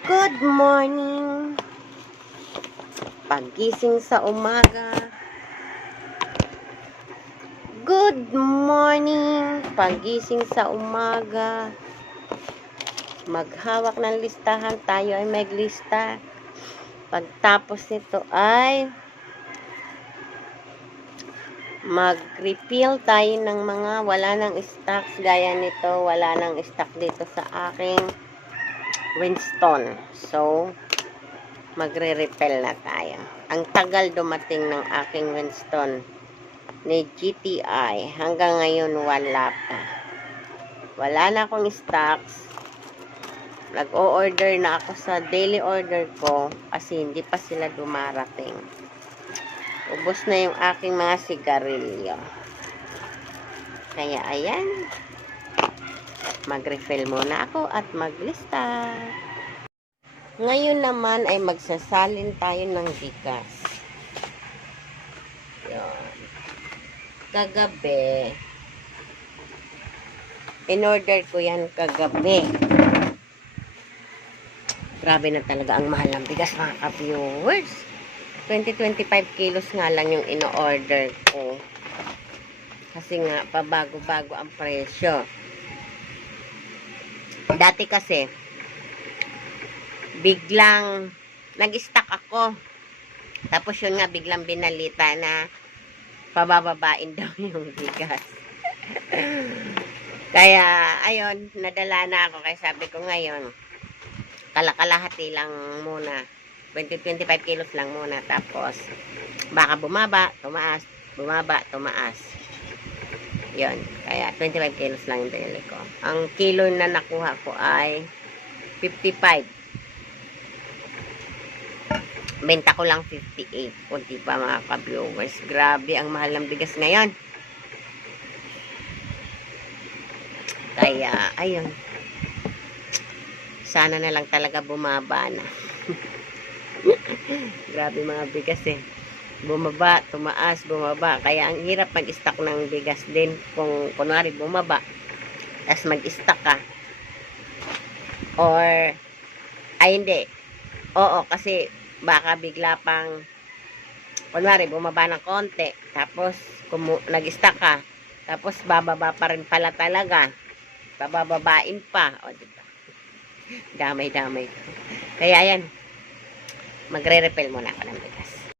Good morning. Pagising sa umaga. Good morning. Pagising sa umaga. Maghawak ng listahan. Tayo ay maglista. Pagtapos nito ay mag-refill tayo ng mga wala ng stocks gaya nito. Wala ng stock dito sa aking Winston. So, magre-repel na tayo. Ang tagal dumating ng aking Winston ni GTI. Hanggang ngayon, wala pa. Wala na akong stocks. Nag-o-order na ako sa daily order ko kasi hindi pa sila dumarating. Ubus na yung aking mga sigarilyo. Kaya, ayan mag-refill muna ako at maglista. Ngayon naman ay magsasalin tayo ng bigas. Yun. Kagabi, in-order ko yan kagabi. Grabe na talaga ang mahal ng bigas mga ka-viewers. 20-25 kilos nga lang yung in-order ko. Kasi nga, pabago-bago ang presyo. Dati kasi, biglang nag-stack ako. Tapos yun nga, biglang binalita na pabababain daw yung bigas. Kaya, ayun, nadala na ako. Kaya sabi ko ngayon, kalakalahati lang muna. 20-25 kilos lang muna. Tapos, baka bumaba, tumaas, bumaba, tumaas. Yun. Kaya 25 kilos lang yung binili ko. Ang kilo na nakuha ko ay 55. Benta ko lang 58. O di ba mga ka-viewers? Grabe ang mahal ng bigas ngayon. Kaya, ayun. Sana na lang talaga bumaba na. Grabe mga bigas eh bumaba, tumaas, bumaba. Kaya ang hirap mag-stock ng bigas din kung kunwari bumaba, tapos mag-stock ka. Or, ay hindi. Oo, kasi baka bigla pang, kunwari bumaba ng konti, tapos nag-stock ka, tapos bababa pa rin pala talaga. Babababain pa. O, diba? Damay-damay. Kaya yan, magre-repel muna ako ng.